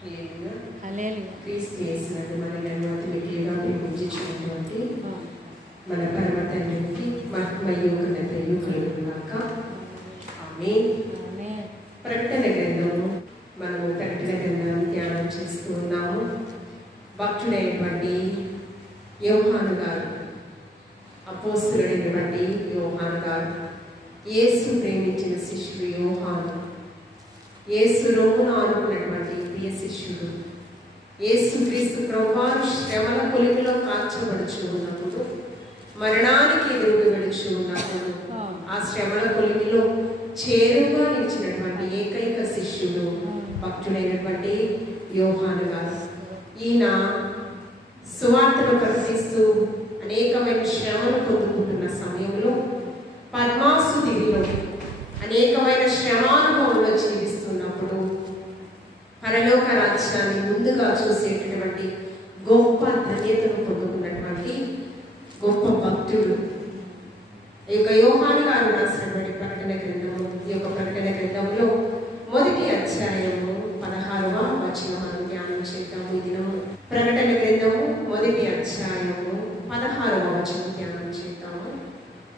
క్రీస్తు యేసునందు మనలను అతి మిక్కిలిగా ప్రేమించుచున్నటువంటి మన పరమ తండ్రికి మహిమయు ఘనతయు కలుగును గాక. ఆమేన్. ప్రకటన గ్రంథము మనము ప్రకటన గ్రంథాన్ని ధ్యానం చేస్తూ ఉన్నాము. భక్తుడైనటువంటి యోహాను గారు, అపోస్తలుడైనటువంటి యోహాను గారు, యేసు ప్రేమించిన శిష్యుడు యోహాను, యేసు రొమ్మున ఆనుకున్నటువంటి ప్రియ శిష్యుడు, యేసు క్రీస్తు ప్రభువారు శ్రమల కొలిమిలో కాల్చబడుచు ఉన్నప్పుడు, మరణానికి ఎదురు వెడుచు ఉన్నప్పుడు, ఆ శ్రమల కొలిమిలో చేరుగా నిలిచినటువంటి ఏకైక శిష్యుడు భక్తుడైనటువంటి యోహాను గారు. ఈయన సువార్తను ప్రకటిస్తూ అనేకమైన శ్రమలు పొందుకుంటున్న సమయంలో పద్మాసు దివిలో అనేకమైన శ్రమానుభవంలో జీవిస్తున్నప్పుడు పరలోక రాజ్యాన్ని ముందుగా చూసేటటువంటి గొప్ప ధన్యతను పొందుకున్నటువంటి గొప్ప భక్తుడు ఈ యొక్క యోహాను గారు రాసినటువంటి ప్రకటన గ్రంథము. ఈ యొక్క ప్రకటన గ్రంథంలో మొదటి అధ్యాయము 16వ వచనాన్ని ధ్యానం చేద్దాము. ఈ దినము ప్రకటన గ్రంథము మొదటి అధ్యాయము 16వ వచనం ధ్యానం చేద్దాము.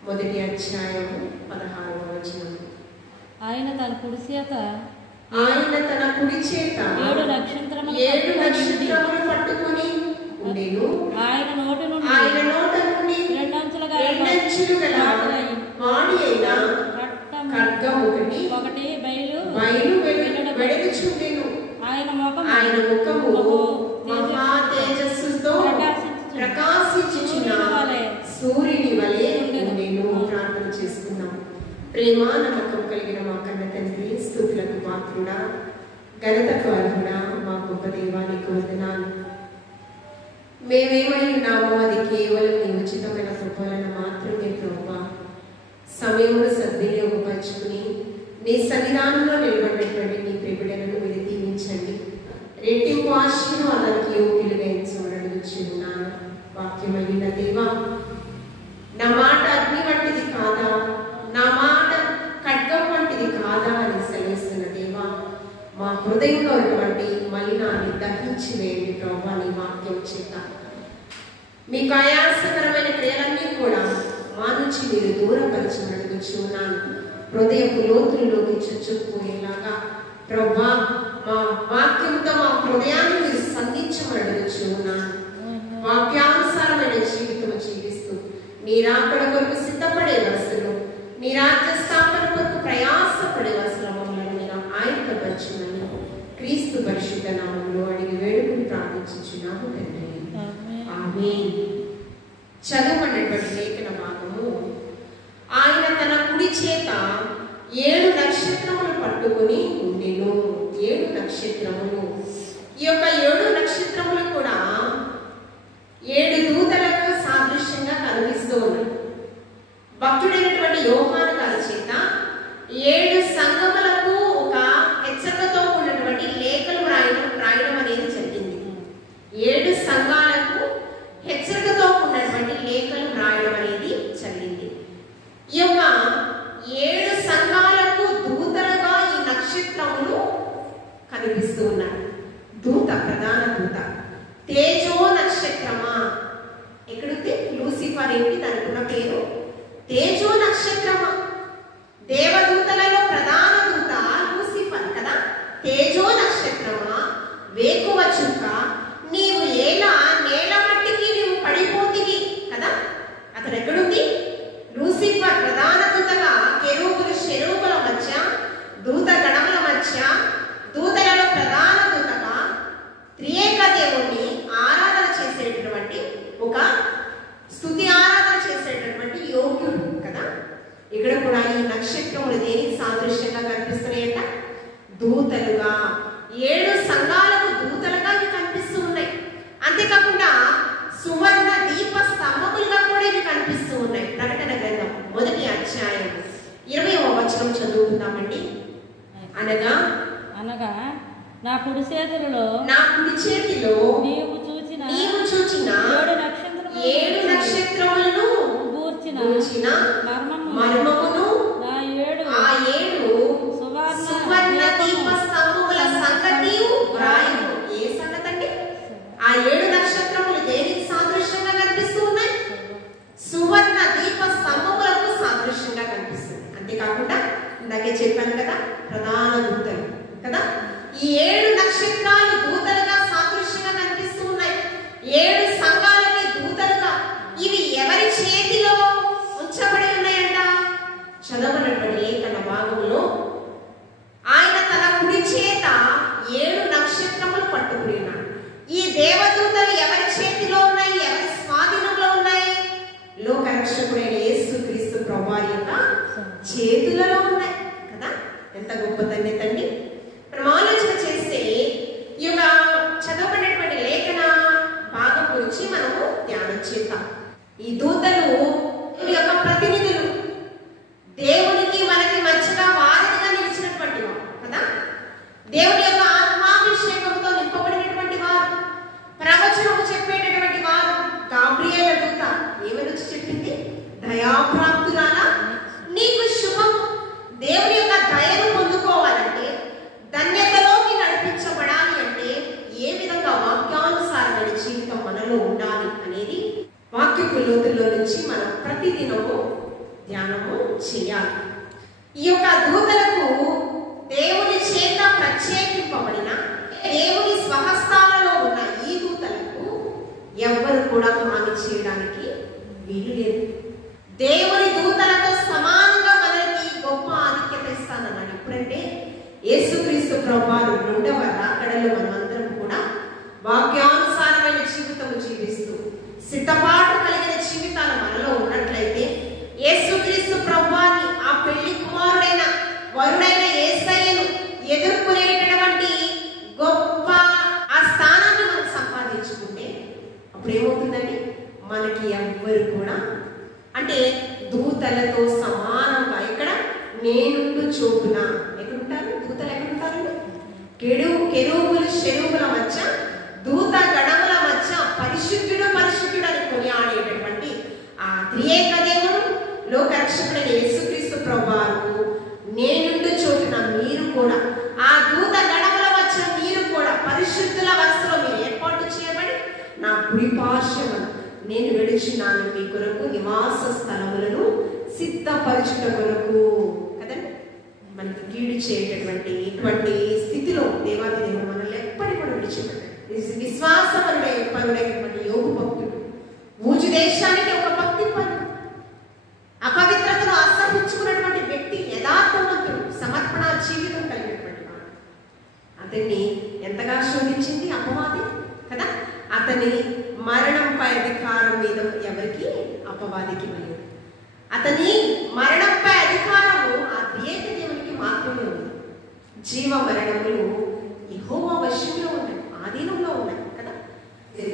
మొదటి అధ్యాయము 16వ వచనం. ఆయన తన కుడి చేత 7 నక్షత్రములు పట్టుకొని ఉండెను. ఆయన నోట నుండి రెండంచులుగా వాడి అయిన ఖడ్గము ఒకటి బయలు వెలుగుచుండెను. ఆయన ముఖము మహా తేజస్సుతో ప్రకాశించుచున్న సూర్యుని వలె ఉండెను. ప్రార్థన చేసుకుందాం. ప్రేమ నమ్మకం కలిగిన మా కన్న తండ్రి, స్తుతులకు పాత్రుడా, ఘనతకు అర్హుడా, మా గొప్ప దేవానికి వందనాలు. మేమేమై ఉన్నామో అది కేవలం నీ ఉచితమైన కృపలను మాత్రమే ప్రభువా. సమయమును సద్వినియోగపరుచుకుని నీ సన్నిధానంలో నిలబడినటువంటి నీ ప్రియుడలను మీరు దీవించండి. రెట్టింపు ఆశీర్వాదానికి యోగ్యులుగా ఎంచమని అడుగుచున్నాను. వాక్యమైన దేవా, నా మాట అగ్ని వంటిది కాదా, నా మాట ఖడ్గం వంటిది కాదా అని సెలవిస్తున్న దేవా, మా హృదయంలో ఉన్నటువంటి మలినాన్ని దహించి వేయండి ప్రభువా. నీ వాక్యం చేత మీకు ఆయాసకరమైన క్రియలన్నీ కూడా మా నుంచి మీరు దూరపరచమని అడుగుచున్నాను. హృదయపు లోతుల్లోకి చొచ్చుకుపోయేలాగా ప్రభువా మా వాక్యంతో మా హృదయాన్ని మీరు సంధించమని అడుగుచున్నాను. వాక్యానుసారమైన జీవితం జీవిస్తూ నీ రాకడ కొరకు సిద్ధపడే వరుసలో, నీ రాజ్య స్థాపన కొరకు ప్రయాసపడే వరుసలో మమ్మల్ని మీరు ఆయత్తపరచుమని క్రీస్తు పరిశుద్ధ నామంలో అడిగి వేడుకుని ప్రార్థించుచున్నాము తండ్రి. ఆమేన్. చదవబడినటువంటి లేఖన భాగము, ఆయన తన కుడి చేత 7 నక్షత్రములు పట్టుకుని ఉండెను. 7 నక్షత్రములు. ఈ యొక్క 7 నక్షత్రములు కూడా 7 దూతలకు సాదృశ్యంగా కనిపిస్తూ ఉన్నాయి. భక్తుడైనటువంటి యోహాను గారి చేత 7 సంఘములకు ఒక హెచ్చరికతో ఉన్నటువంటి లేఖలు రాయడం అనేది జరిగింది. 7 సంఘాలకు హెచ్చరికతో ఉన్నటువంటి లేఖలు రాయడం అనేది జరిగింది. ఈ యొక్క 7 సంఘాలకు దూతలుగా ఈ నక్షత్రములు కనిపిస్తూ ఉన్నాయి. దూత, ప్రధాన దూత తేజో నక్షత్రమా. ఎక్కడుంది? లూసిఫర్ ఏంటి దానికి ఉన్న పేరు? తేజో నక్షత్రమా. దేవదూతలలో ప్రధాన దూత లూసిఫర్ కదా. తేజో నక్షత్రమా, వేకువ చుక్క, నీవు ఏలా నేల మట్టికి నీవు పడిపోతివి కదా. అతను ఎక్కడుంది? లూసిఫర్ ప్రధాన దూతగా కెరూబులు శరూబుల మధ్య, దూత గణముల మధ్య, దూతలలో ప్రధాన దూతగా త్రియేక దేవుణ్ణి ఆరాధన చేసేటటువంటి ఒక స్తుతి ఆరాధన చేసేటటువంటి యోగ్యుడు కదా. ఇక్కడ కూడా ఈ నక్షత్రములు దేనికి సాదృశ్యంగా కనిపిస్తున్నాయంట? దూతలుగా. 7 సంఘాలకు దూతలుగా ఇవి కనిపిస్తూ ఉన్నాయి. అంతేకాకుండా సువర్ణ దీప స్తంభములుగా కూడా ఇవి కనిపిస్తూ ఉన్నాయి. ప్రకటన గ్రంథం మొదటి అధ్యాయం 20వ వచనం చదువుకుందామండి. అనగా నా కుడి చేతిలో నీవు చూచిన 7 నక్షత్రములను గూర్చిన మర్మమును ఆ 7 సువర్ణ దీప స్తంభముల సంగతి వ్రాయుము. ఇందాకే చెప్పాను కదా, ప్రధాన దూతలు కదా. ఈ 7 నక్షత్రాలు దూతలుగా సాదృశ్యంగా కనిపిస్తూ ఉన్నాయి. 7 సంఘాలకి దూతలుగా. ఇవి ఎవరి చేతిలో ఉంచబడి ఉన్నాయంట? చదవనటువంటి లేఖన భాగంలో ఆయన తన కుడి చేత 7 నక్షత్రములు పట్టుకుని ఉన్నాడు. ఈ దేవదూతలు ఎవరి చేతిలో ఉన్నాయి? ఎవరి స్వాధీనంలో ఉన్నాయి? లోకరక్షకుడైన యేసుక్రీస్తు ప్రభువారి యొక్క చేతులలో ఉన్నాయి కదా. ఎంత గొప్ప తండ్రి తండ్రి. మనం ఆలోచన చేస్తే ఈ యొక్క చదవబడినటువంటి లేఖన భాగం గురించి మనము ధ్యానం చేద్దాం. ఈ దూతలు దేవుని యొక్క ప్రతినిధులు, దేవునికి మనకి మధ్యగా వారధిగా నిలిచినటువంటి వారు కదా. దేవుని యొక్క ఆత్మాభిషేకంతో నింపబడినటువంటి వారు, ప్రవచనము చెప్పేటటువంటి వారు. గాబ్రియేలు దూత ఏమని వచ్చి చెప్పింది? దయాప్రాప్తురాలా నీకు శుభం. దేవుని యొక్క దయను పొందుకోవాలంటే, ధన్యతలోకి నడిపించబడాలి అంటే ఏ విధంగా వాక్యానుసారమైన జీవితం మనలో ఉండాలి అనేది వాక్యపు లోతుల్లో నుంచి మనం ప్రతిదినము ధ్యానము చేయాలి. ఈ యొక్క దూతలకు దేవుని చేత ప్రత్యేకింపబడిన, దేవుని స్వహస్తాలలో ఉన్న ఈ దూతలకు ఎవ్వరు కూడా హాని చేయడానికి వీలు లేదు. దేవుని దూతలతో సమానంగా మనకి గొప్ప ఆధిక్యత ఇస్తానన్నాడు. ఎప్పుడంటే యేసుక్రీస్తు ప్రభువారు 2వ రాకడలో మనమందరం కూడా వాక్యానుసారమైన జీవితము జీవిస్తూ సిద్ధపాటు కలిగిన జీవితాలు మనలో ఉన్నట్లయితే, యేసుక్రీస్తు ప్రభువారిని, ఆ పెళ్లి కుమారుడైన వరుడైన యేసయ్యను ఎదుర్కొనేటటువంటి గొప్ప ఆ స్థానాన్ని మనం సంపాదించుకుంటే అప్పుడు ఏమవుతుందండి? మనకి ఎవ్వరు కూడా అంటే దూతలతో సమానంగా ఇక్కడ నేనుండు చోటున ఎక్కడుంటారు? దూతలు ఎక్కడుంటారండి? కెరూబులు శరూబుల మధ్య, దూత గణముల మధ్య పరిశుద్ధుడు పరిశుద్ధుడు అని కొనియాడేటటువంటి ఆ త్రియేక దేవుడు లోకరక్షకుడైన యేసుక్రీస్తు ప్రభువారు నేనుండు చోటున మీరు కూడా, ఆ దూత గణముల మధ్య మీరు కూడా పరిశుద్ధుల వరుసలో మీరు ఏర్పాటు చేయబడి నా కుడి పార్శ్వమున నేను వెడుచున్నాను మీ కొరకు నివాస స్థలములను సిద్ధపరచుట కొరకు కదండి. మనకి కీడు చేయటటువంటి ఇటువంటి స్థితిలో దేవాది దేవుడు మనల్ని ఎప్పటికీ కూడా విడిచిపెట్టాడు. విశ్వాసపరుడైనటువంటి యోగు భక్తుడు, ఊజు దేశానికి ఒక భక్తి పరుడు, అపవిత్రతను అసహించుకున్నటువంటి వ్యక్తి, యథార్థవంతుడు, సమర్పణ జీవితం కలిగినటువంటి వాడు. అతన్ని ఎంతగా శోధించింది అపవాది కదా. అతని మరణంపై అధికారం మీద ఎవరికి? అపవాదికి లేదు. అతని మరణంపై అధికారము ఆ త్రియేక దేవునికి మాత్రమే ఉంది. జీవ మరణములు యెహోవా వశంలో ఉన్నాయి, ఆధీనంలో ఉన్నాయి కదా.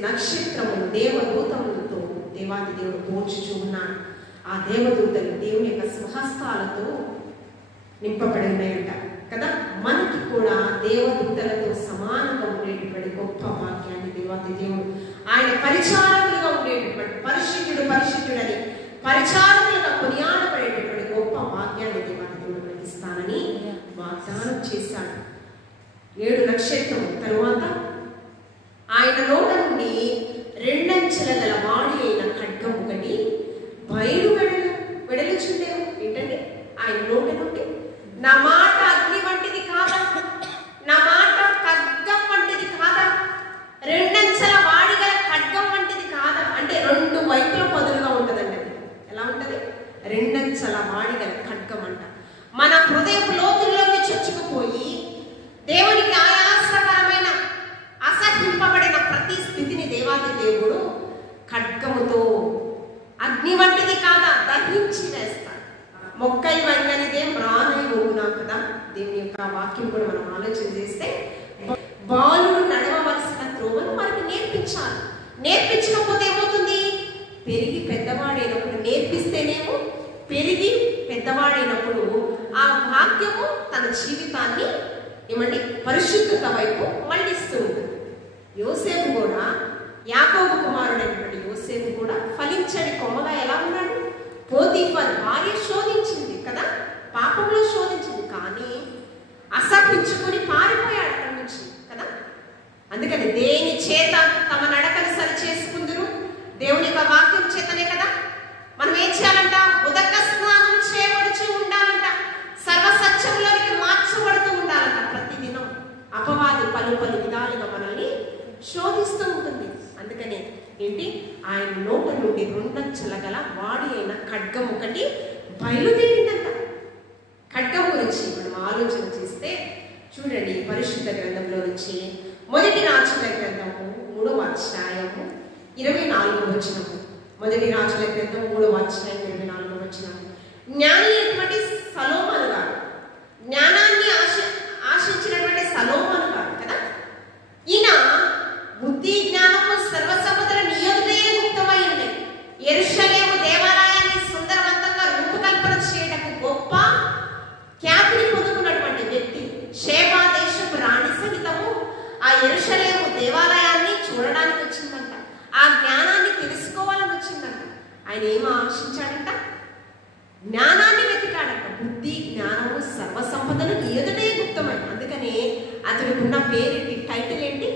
నక్షత్రములు దేవదూతములతో దేవాది దేవుడు పోల్చుచూ ఉన్నాడు. ఆ దేవదూతలు దేవుని యొక్క స్వహస్తాలతో నింపబడి ఉన్నాయంట కదా. మనకి కూడా దేవదూతలతో సమానంగా ఉండేటటువంటి గొప్ప వాక్యాన్ని దేవాది దేవుడు ఆయన పరిచారకులుగా ఉండేటటువంటి పరిశుద్ధుడు పరిశుద్ధుడని పరిచారకులుగా కొనియాడబడేటటువంటి గొప్ప వాక్యాన్ని దేవాది దేవుడు మనకి ఇస్తానని వాగ్దానం చేశాడు. 7 నక్షత్రం తరువాత ఆయన నోట నుండి 2 అంచెల గల వాడి అయిన ఖడ్గం ఒకటి బయలు వెడలుచుండేవు. ఏంటంటే ఆయన నోట నుండి నా మాట అగ్ని వంటిది కాదా, నా మాట ఖడ్గం వంటిది కాదా, 2 అంచెల వాడి గల ఖడ్గం వంటిది కాదా అంటే 2 వైపుల పదులుగా ఉంటదండి. అది ఎలా ఉంటది? 2 అంచెల వాడి గల ఖడ్గం అంట. మన హృదయపు లోతుల్లోకి చొచ్చుకుపోయి దేవునికి ఆయాసకరమైన అసహింపబడిన ప్రతి స్థితిని దేవాది దేవుడు ఖడ్గముతో అగ్ని వంటిది కాదా దహించి వేస్తాడు. మొక్కై వంగనిదేం రానై ఓగునా కదా. దేవుని యొక్క వాక్యం కూడా మనం ఆలోచన చేస్తే, బాలుడు నడవవలసిన త్రోవను మనకి నేర్పించాలి. నేర్పించకపోతే ఏమవుతుంది? పెరిగి పెద్దవాడైనప్పుడు, నేర్పిస్తేనేమో పెరిగి పెద్దవాడైనప్పుడు ఆ వాక్యము తన జీవితాన్ని ఏమండి పరిశుద్ధత వైపు మళ్ళిస్తూ ఉంటుంది. యోసేపు కూడా, యాకోబు కుమారుడైనటువంటి యోసేపు కూడా ఫలించని కొమ్మగా ఎలా ఉన్నాడు? పోతీఫర్ భార్య శోధించింది కదా, పాపంలో శోధించింది, కానీ అసహించుకుని పారిపోయాడు అక్కడి నుంచి కదా. అందుకని దేని చేత తమ నడకను సరి చేసుకుందరు? దేవుని యొక్క వాక్యం చేతనే కదా. మనం ఏం చేయాలంట? ఉదక స్నానం చేయబడుచు ఉండాలంట. సర్వ శోధిస్తూ ఉంటుంది. అందుకనే ఏంటి, ఆయన నోట నుండి రెండంచెల గల వాడి అయిన ఖడ్గం ఒకటి బయలుదేరిందంట. ఖడ్గం గురించి మనం ఆలోచన చేస్తే చూడండి, పరిశుద్ధ గ్రంథంలో నుంచి మొదటి రాజుల గ్రంథము 3వ అధ్యాయము 24వ వచనము. మొదటి రాజుల గ్రంథం 3వ అధ్యాయం 24వ వచనము. జ్ఞాని అయినటువంటి సొలొమోను గారు, జ్ఞానాన్ని ఆశించినటువంటి సొలొమోను గారు కదా, ఈయన బుద్ధి జ్ఞానము సర్వసంపదల నియోజనే గుప్తమై ఉన్నాయి. యెరూషలేము దేవాలయాన్ని సుందరవంతంగా రూపకల్పన చేయటకు గొప్ప ఖ్యాతిని పొందుకున్నటువంటి వ్యక్తి. షేబా దేశపు రాణి సహితము ఆ యెరూషలేము దేవాలయాన్ని చూడడానికి వచ్చిందంట. ఆ జ్ఞానాన్ని తెలుసుకోవాలని వచ్చిందంట. ఆయన ఏమో ఆశించాడంట, జ్ఞానాన్ని వెతికాడంట. బుద్ధి జ్ఞానము సర్వసంపదలు ఎదుటే గుప్తమని. అందుకనే అతడికి ఉన్న పేరేంటి, టైటిల్ ఏంటి,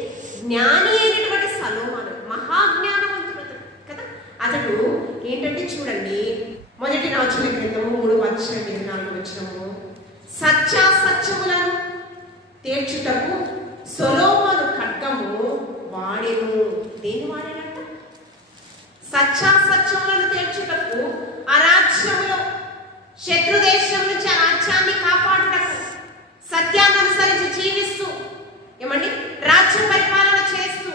జ్ఞాని అయినటువంటి సొలొమోను. మహాజ్ఞానవంతుడు కదా అతడు. ఏంటంటే చూడండి, మొదటి రాజుల గ్రంథము 3వ అధ్యాయం 24వ వచనము. సత్యాసత్యములను తేర్చుటకు సొలొమోను ఖడ్గము వాడెను. దేని వాడేనంట? సత్యాసత్యములను తేర్చుటకు, ఆ రాజ్యములో శత్రు దేశం నుంచి ఆ రాజ్యాన్ని కాపాడుటకు, సత్యాన్ని అనుసరించి జీవిస్తూ ఏమండి రాజ్య పరిపాలన చేస్తూ,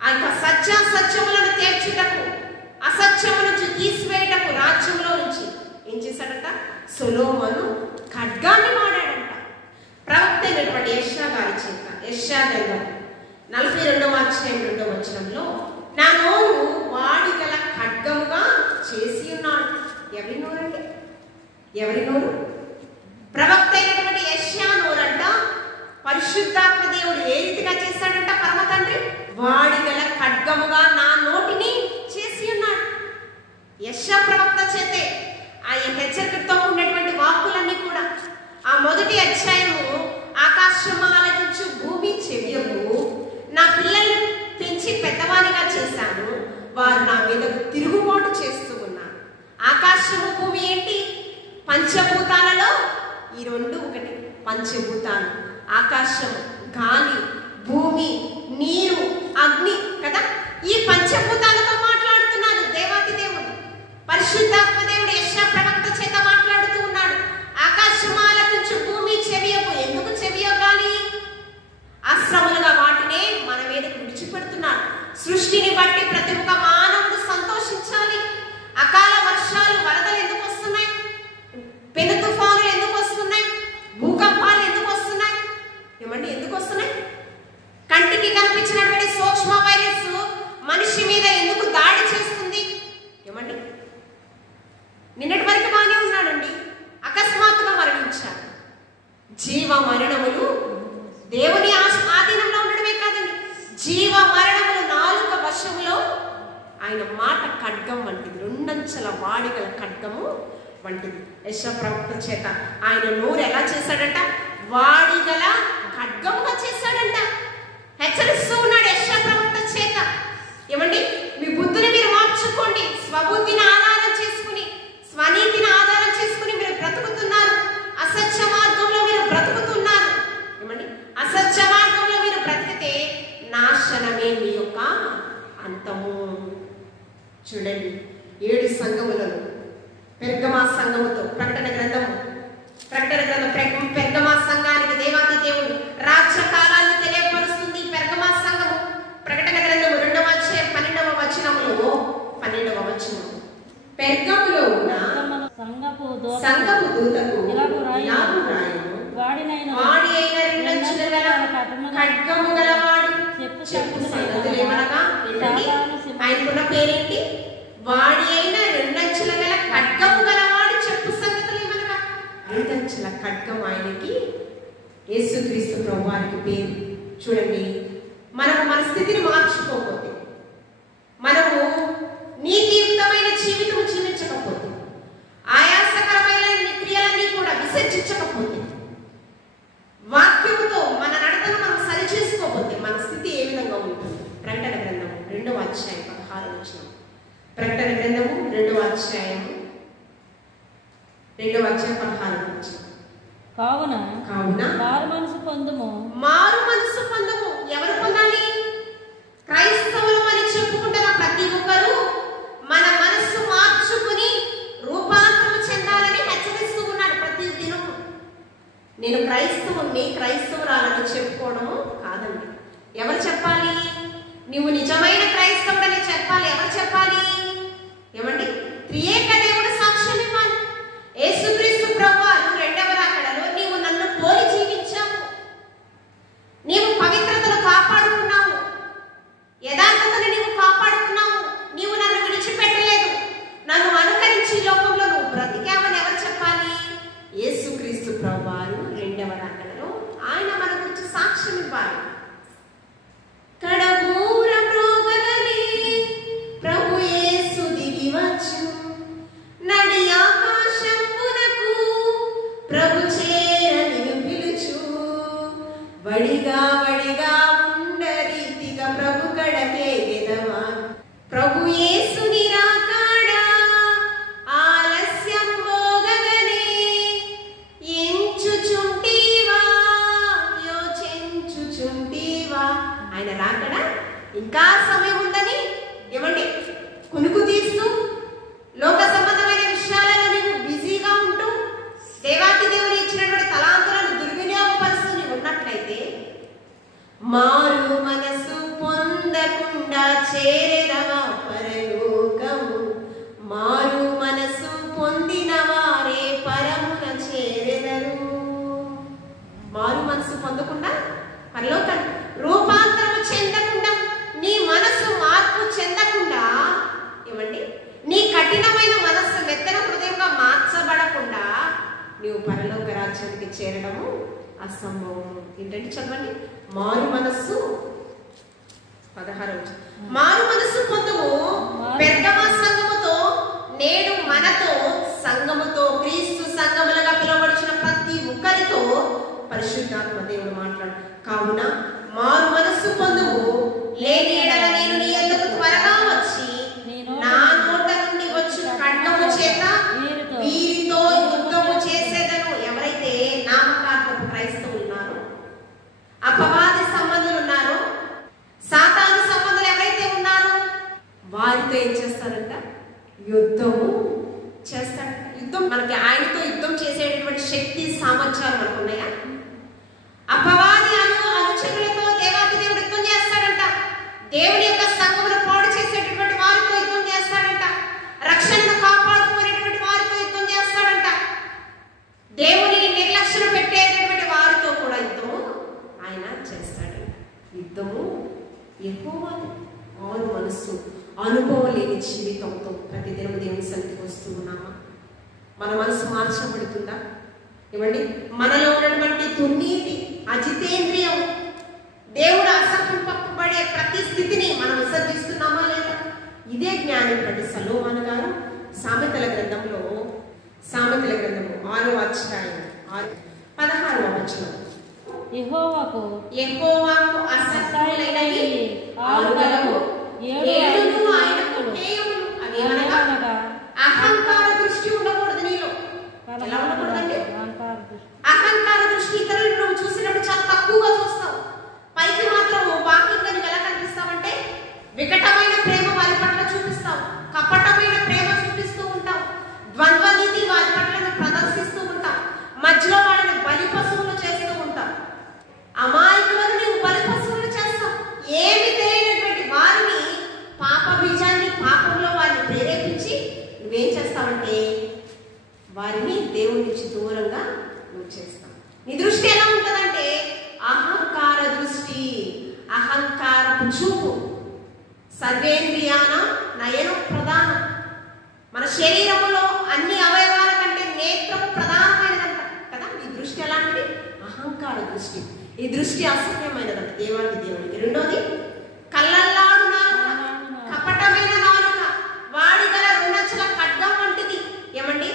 ఆ యొక్క సత్యాసత్యములను తేర్చుటకు, అసత్యము నుంచి తీసివేయటకు రాజ్యంలో నుంచి ఏం చేశాడంట? సొలొమోను ఖడ్గాన్ని వాడాడంట. ప్రవక్త అయినటువంటి యెషయా గారి చేత, యెషయా గ్రంథం 42వ అధ్యాయం 2వ వచనంలో, నా నోరు వాడి గల ఖడ్గముగా చేసి ఉన్నాడు. ఎవరి నోరండి? ఎవరి నోరు? ప్రవక్త అయినటువంటి యెషయా నోరంట. పరిశుద్ధాత్మ దేవుడు ఏ రీతిగా చేశాడంట? పరమ తండ్రి వాడి గల ఖడ్గముగా నా నోటిని చేసి ఉన్నాడు. యెషయా ప్రవక్త చేతే ఆ హెచ్చరికతో ఉన్నటువంటి వాక్కులన్నీ కూడా, ఆ మొదటి అధ్యాయము, ఆకాశము ఆలకించు, భూమి చెవియము, నా పిల్లల్ని పెంచి పెద్దవానిగా చేశాను, వారు నా మీద తిరుగుబాటు చేస్తూ ఉన్నారు. ఆకాశము భూమి ఏంటి? పంచభూతాలలో ఈ రెండు ఒకటి. పంచభూతాలు ఆకాశము, గాలి, భూమి, నీరు, అగ్ని కదా. ఈ పంచభూతాలతో మాట్లాడుతున్నాడు దేవాతి దేవుడు. పరిశుద్ధాత్మ దేవుడు యెషయా ప్రవక్త చేత మాట్లాడుతూ ఉన్నాడు. ఆకాశము ఆలకించు, భూమి చెవియకు. ఎందుకు చెవియగాలి? ఆశ్రములుగా వాటినే మన మీదకి విడిచిపెడుతున్నాడు. సృష్టిని బట్టి ప్రతి ఒక్క మానవుడు సంతోషించాలి. అకాల వర్షాలు, వరదలు ఎందుకు వస్తున్నాయి? పెను తుఫానులు ఎందుకు వస్తున్నాయి? భూకంపాలు ఎందుకు వస్తున్నాయి? ఏమండి ఎందుకు వస్తున్నాయి? కంటికి కనిపించినటువంటి సూక్ష్మ వైరస్ మనిషి మీద ఎందుకు దాడి చేస్తుంది? ఏమండి నిన్నటి వరకు బాగానే ఉన్నాడండి, అకస్మాత్తుగా మరణించాడు. జీవ మరణములు దేవుని ఆధీనంలో ఉండడమే కాదండి, జీవ మరణములు నాలుక వశములో ఆయన మాట ఖడ్గం వంటిది. రెండంచెల వాడిగల ఖడ్గము వంటిది. యెషయా ప్రవక్త చేత ఆయన నోరు ఎలా చేశాడంట? వాడిగల ఖడ్గముగా చేశాడంట. హెచ్చరిస్తూ ఉన్నాడు యెషయా ప్రవక్త చేత. ఏమండి మీ బుద్ధిని మీరు మార్చుకోండి. స్వబుద్ధిని ఆధారం చేసుకుని, స్వనీతిని ఆధారం చేసుకుని మీరు బ్రతుకుతున్నారు. అసత్య మార్గంలో మీరు బ్రతుకుతున్నారు. ఏమండి అసత్య మార్గంలో మీరు బ్రతికితే నాశనమే మీ యొక్క అంతము. చూడండి 7 సంఘములలో పెర్గమా సంఘముతో ప్రకటన గ్రంథం పెర్గమా సంఘానికి దేవాది దేవుడు రాజ్య కాలాన్ని తెలియపరుస్తుంది. పెర్గమా సంఘము ప్రకటన గ్రంథము 2వ అధ్యాయం 12వ వచనములో 12వ వచనము. పెర్గములో ఉన్న సంఘపు దూతకు ఇలాగు రాయము, వాడి అయిన రెండంచుల గల ఖడ్గము గలవాడు చెప్పు సంగతులేమనగా. ఆయనకున్న పేరేంటి? వాడి అయిన రెండంచుల గల ఖడ్గము గలవాడు చెప్పు సంగతులేమనగా. రెండంచుల ఖడ్గం ఆయనకి యేసుక్రీస్తు ప్రభువారికి పేరు. చూడండి, మనము మన స్థితిని మార్చుకోకపోతే, మనము నీతియుక్తమైన జీవితం జీవించకపోతే, ఆయాసకరమైన క్రియలన్నీ కూడా విసర్జించకపోతే, వాక్యముతో మన నడతను మనం సరిచేసుకోకపోతే మన స్థితి ఏ విధంగా ఉంటుంది? ప్రకటన గ్రంథము 2వ అధ్యాయం 16వ వచనం. ప్రకటన గ్రంథము 2వ అధ్యాయం 16వ వచనం. కావున మారు మనసు పొందుము. మారు మనసు పొందుము. ఎవరు పొందాలి? నేను క్రైస్తవుని క్రైస్తవురాలని చెప్పుకోవడము కాదండి. ఎవరు చెప్పాలి? నువ్వు నిజమైన క్రైస్తవుడని చెప్పాలి. ఎవరు చెప్పాలి? ఏమండి? త్రియేక దేవుడు సాక్ష్యం ఇవ్వాలి. యేసుక్రీస్తు ప్రభువారు రెండవ రాకడలో నీవు నన్ను పోలి జీవించావు, నీవు పవిత్రతను కాపాడుకున్నావు, యథార్థతను నీవు కాపాడుకున్నావు, నీవు నన్ను విడిచిపెట్టలేదు, నన్ను అనుకరించి లోకంలో నువ్వు బ్రతికావని ఎవరు చెప్పాలి? యేసుక్రీస్తు ప్రభువారు రెండవ రాకడలో ఆయన మన గురించి సాక్ష్యం ఇవ్వాలి. కడబూర మ్రోగగనే ప్రభు యేసు దిగి వచ్చు, నడి ఆకాశంబునకు ప్రభు చేర నిన్ను పిలుచు, వడిగా వడిగా ఉండరీతిగా ప్రభు కడకే గెదవా. ప్రభు యేసు నిరాకాడ ఆలస్యం మోగగనే ఎంచుచుంటీవా యోచించుచుంటీవా. ఆయన రాకడా ఇంకా సమయం ఉందని ఏమండి కునుకు తీస్తూ లోక సంబంధమైన విషయాలలో నీవు బిజీగా ఉంటూ దేవాతి దేవుని ఇచ్చినటువంటి తలాంతులను దుర్వినియోగపరుస్తూ నీవు ఉన్నట్లయితే మారు మనసు పొందకుండా చేరెదవా పరలోకము, మారు మనసు పొందిన వారే పరమున చేరెదరు. మారు మనసు పొందకుండా పరలోకం, రూపాంతరము చెందకుండా, నీ మనసు మార్పు చెందకుండా, ఏమండి నీ కఠినమైన మనస్సు మెత్తన హృదయంగా మార్చబడకుండా నీవు పరలోక రాజ్యానికి చేరడము అసంభవం. ఏంటంటే చదవండి, మారు మనస్సు 16. మారు మనస్సు పొందుము పెర్గమ సంఘముతో నేడు మనతో సంఘముతో క్రీస్తు సంఘములుగా పిలువబడిన ప్రతి ఒక్కరితో పరిశుద్ధాత్మ దేవుడు మాట్లాడు. కావున మారు మనస్సు పొందుము, లేని ఎడల నేను నీ యొద్దకు త్వరగా వచ్చి నా నోట నుండి వచ్చి ఖడ్గము చేత వీరితో యుద్ధము చేసేదను. ఎవరైతే నామకార్థపు క్రైస్తవులు ఉన్నారో, అపవాది సంబంధులు ఉన్నారో, సాతాను సంబంధులు ఎవరైతే ఉన్నారో వారితో ఏం చేస్తారంట? యుద్ధము చేస్తాడు. యుద్ధం మనకి ఆయనతో యుద్ధం చేసేటటువంటి శక్తి సామర్థ్యాలు మనకు ఉన్నాయా? అపవాది అనుచరులతో దేవాతి దేవుడు యుద్ధం చేస్తాడంట. దేవుని యొక్క సంఘమును పాడు చేసేటటువంటి వారితో యుద్ధం చేస్తాడంట. రక్షణను కాపాడుకునేటువంటి వారితో యుద్ధం చేస్తాడంట. దేవుని నిర్లక్ష్యం పెట్టేటటువంటి వారితో కూడా యుద్ధము ఆయన చేస్తాడంట. యుద్ధము యెహోవాది. మారు మనస్సు, అనుభవం లేని జీవితంతో ప్రతిదినం దేవుని సన్నిధికి వస్తూ ఉన్నామా? మన మనసు మార్చబడుతుందా? ఏమండి మనలో ఉన్నటువంటి దుర్నీతి, అజితేంద్రియం, దేవుడు అసహింపబడే ప్రతి స్థితిని మనం విసర్జిస్తున్నామా లేదా? ఇదే జ్ఞాని సలోమాను గారు సామెతల గ్రంథము 6వ అధ్యాయం 16వ వచనం, యెహోవాకు అసహ్యులైనవి 6 గలవు, 7 ఆయనకు హేయములు. అవేమనగా అహంకార దృష్టి ఉండకూడదు నీలో. ఎలా ఉండకూడదండి? అహంకార దృష్టి. ఇతరులను నువ్వు చూసినప్పుడు చాలా తక్కువగా చూస్తావు. పైకి మాత్రం బాహ్యంగా నువ్వు ఎలా కనిపిస్తావంటే వికటమైన ప్రేమ వారి పట్ల చూపిస్తావు, కపటమైన ప్రేమ చూపిస్తూ ఉంటావు, ద్వంద్వ నీతి వారి పట్ల ప్రదర్శిస్తూ ఉంటావు, మధ్యలో వాళ్ళని బలి పశువులు చేస్తూ ఉంటావు, అమాయకులను నీవు బలి పశువులు చేస్తావు. ఏమి తెలియనటువంటి వారిని పాప బీజాన్ని పాపంలో వారిని ప్రేరేపించి నువ్వేం చేస్తావంటే వారిని దేవుని నుంచి దూరంగా నువ్వు చేస్తావు. నీ దృష్టి ఎలా ఉంటుందంటే అహంకార దృష్టి, అహంకారపు చూపు. సర్వేంద్రియాన నయనం ప్రధానం. మన శరీరంలో అన్ని అవయవాల కంటే నేత్రము ప్రధానమైనదంట కదా. నీ దృష్టి ఎలాంటిది? అహంకార దృష్టి. ఈ దృష్టి అసహ్యమైనదంట దేవానికి దేవునికి. రెండోది కళ్ళల్లాడు నాలుక, కపటమైన నాలుక, వాడి గల రుణచల ఖడ్గం వంటిది. ఏమండి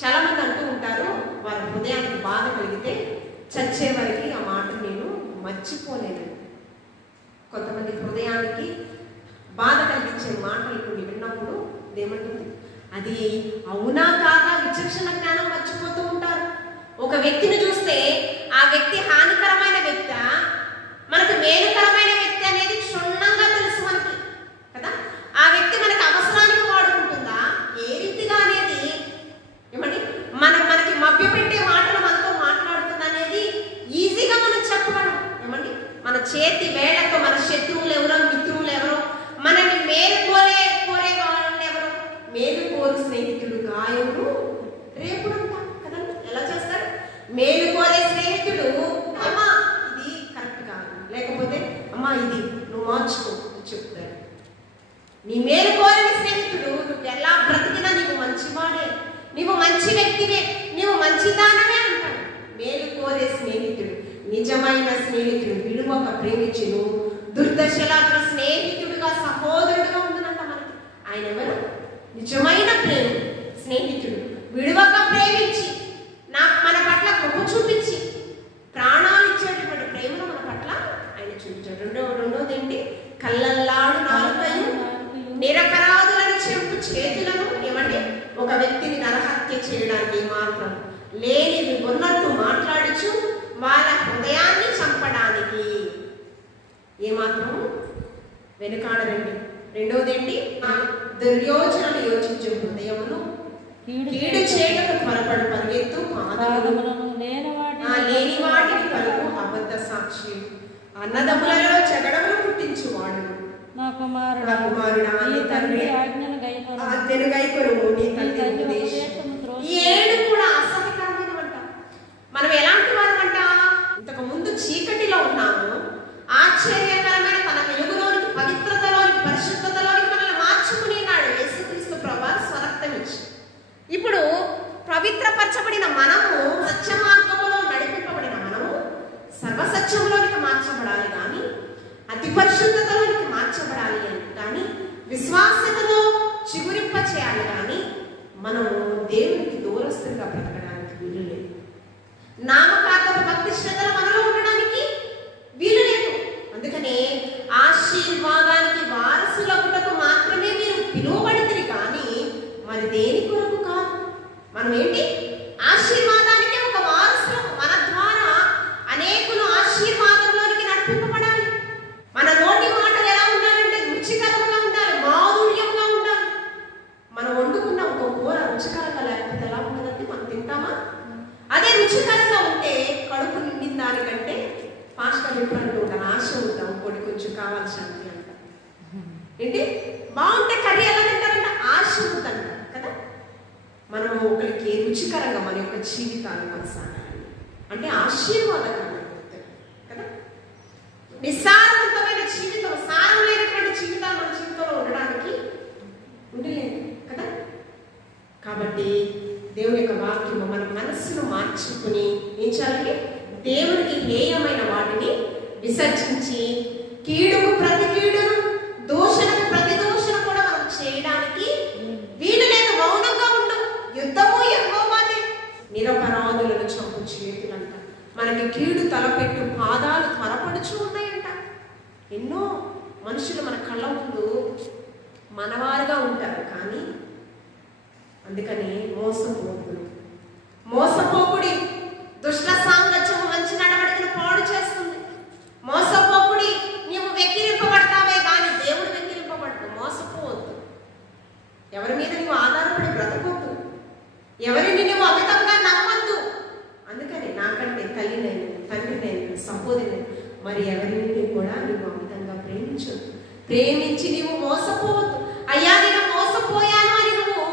చాలా మంది అంటూ ఉంటారు, వారి హృదయానికి బాధ కలిగితే చచ్చే వరకు ఆ మాట నేను మర్చిపోలేను. కొంతమంది హృదయానికి బాధ కలిగించే మాటలు కొన్ని విన్నప్పుడు ఏమంటుంది, అది అవునా కాదా విచక్షణ జ్ఞానం మర్చిపోతూ ఉంటారు. ఒక వ్యక్తిని చూస్తే ఆ వ్యక్తి హానికరమైన వ్యక్తి, మనకు మేలుకరమైన వ్యక్తి అనేది క్షుణ్ణంగా తెలుసు మనకి కదా. ఆ వ్యక్తి మనకి అవసరానికి వాడుకుంటుందా, ఏ రీతిగా అనేది, ఏమండి మనకి మభ్య పెట్టే మాటలు మనతో మాట్లాడుతుందా అనేది చేతి వేళ్లతో మన శత్రువులు ఎవరో, మిత్రువులు ఎవరో, మనని మేలు కోరే వాళ్ళు ఎవరో, మేలు కోరు స్నేహితుడు గాయమును రేపుడు అంటాం కదండి. ఎలా చేస్తారు? మేలు కోరే స్నేహితుడు, అమ్మా ఇది కరెక్ట్ కాదు, లేకపోతే అమ్మా ఇది నువ్వు మార్చుకో చెప్తారు. నీ మేలు కోరని స్నేహితుడు నువ్వు ఎలా బ్రతికినా నీవు మంచివాడే, నీవు మంచి వ్యక్తివే, నీవు మంచిదానమే అంటాడు. మేలు కోరే స్నేహితుడు, నిజమైన స్నేహితుడు విలువక ప్రేమించును, దుర్దశలాత్మ స్నేహితుడుగా సహోదరుడుగా ఉందనంట మనకి. ఆయన ఎవరు? నిజమైన ప్రేమ స్నేహితుడు, విడువక ప్రేమించి మన పట్ల కృప చూపించి ప్రాణాలు ఇచ్చేటటువంటి ప్రేమను మన పట్ల ఆయన చూపించాడు. రెండోది ఏంటి? కళ్ళల్లాడు నాలుకయు, నిరపరాధులను చెంపు చేతులను. ఏమంటే ఒక వ్యక్తిని నరహత్య చేయడానికి మాత్రం లేనివి ఉన్నట్టు మాట్లాడుచు వాళ్ళ హృదయాన్ని చంపడానికి ఏమాత్రం వెనుకాడరండి. రెండోదేంటి? దుర్యోచనలు యోచించే హృదయమును, కీడు చేయటకు త్వరపడు పరిగెత్తు పాదములను, లేని వాటిని పలుకు అబద్ధ సాక్షి, అన్నదమ్ములలో చెగడములు పుట్టించువాడు. నా కుమారుడా, నీ తండ్రి ఆజ్ఞను గైకొను, నీ తండ్రి ఉపదేశము. ఈ 7 కూడా అసహ్యకరమైనవంట. మనం ఎలాంటి వారమంట? ఇంతకు ముందు చీకటిలో ఉన్నాము, ఆశ్చర్యకరమైన తన వెలుగులోనికి, పవిత్రతలోనికి, పరిశుద్ధతలోనికి మనల్ని మార్చుకునేనాడు యేసుక్రీస్తు ప్రభువు స్వరక్తం ఇచ్చి. ఇప్పుడు పవిత్రపరచబడిన మనము, సత్య మార్గములో నడిపింపబడిన మనము సర్వసత్యంలోనికి మార్చబడాలి కానీ, అతి పరిశుద్ధతలోనికి మార్చబడాలి కానీ, విశ్వాసతలో చిగురింప చేయాలి కానీ మనము దేవునికి దూరస్తులుగా బ్రతకడానికి వీలు లేదు. నామకార్థ భక్తి శ్రద్ధలు మనలో ఉండడానికి వీలు లేదు. అందుకనే ఆశీర్వాదానికి వారసులకు మాత్రమే మీరు పిలువబడితే కానీ మరి దేని కొరకు కాదు. మనం ఏంటి? ఆశీర్వాదానికి ఒక వారసులు. మన ద్వారా అనేకులు ఆశీర్వాదంలోనికి నడిపింపబడాలి. మన నోటి మాటలు ఎలా ఉండాలంటే రుచికరంగా ఉండాలి, మాధుర్యంగా ఉండాలి. మనం వండుకున్న ఒక కూర రుచికరంగా లేకపోతే ఎలా ఉంటుందంటే మనం తింటామా? అదే రుచికరంగా ఉంటే కడుపు నిండిన దానికంటే పాస్టర్ ఎప్పుడంటూ ఉంటాను ఆశ ఉంటాం, పొడి కొంచెం కావాల్సింది అంట. ఏంటి బాగుంటే కర్రీ ఎలా తింటారంట? ఆశ ఉందంట కదా. మనము ఒకరికి రుచికరంగా మన యొక్క జీవితాలు కొనసాగాలి అంటే ఆశీర్వాదకరంగా కదా. నిస్సారవంతమైన జీవితం, సారం లేనటువంటి జీవితాలు మన జీవితంలో ఉండడానికి ఉండలేదు కదా. కాబట్టి దేవుని యొక్క వాక్యము మన మనస్సును మార్చుకుని ఏం చేయాలంటే దేవునికి హేయమైన వాటిని విసర్జించి కీడుకు ప్రతి కీడును, దోషణకు ప్రతి దోషణ కూడా మనం చేయడానికి వీలు లేదు. మౌనంగా ఉండు. యుద్ధము యెహోవాదే. నిరపరాధులను చంపు చేతులంట. మనకి కీడు తలపెట్టు పాదాలు త్వరపడుచు ఉన్నాయంట. ఎన్నో మనుషులు మన కళ్ళ ముందు మనవారుగా ఉంటారు కానీ అందుకని మోసపోకుడి. దుష్ట సాంగత్యము మంచి నడవడికను పాడు చేస్తుంది. మోసపోకుడి. నీవు వెక్కిరింపబడతావే కానీ దేవుడు వెక్కిరింపబడదు. మోసపోవద్దు. ఎవరి మీద నువ్వు ఆధారపడి బ్రతకొద్దు. ఎవరిని నువ్వు అమితంగా నమ్మద్దు. అందుకని నాకంటే తల్లినైనా, తండ్రినైనా, సహోదరిని మరి ఎవరిని కూడా నువ్వు అమితంగా ప్రేమించొద్దు. ప్రేమించి నీవు మోసపోవద్దు. అయ్యా నేను మోసపోయాను అని నువ్వు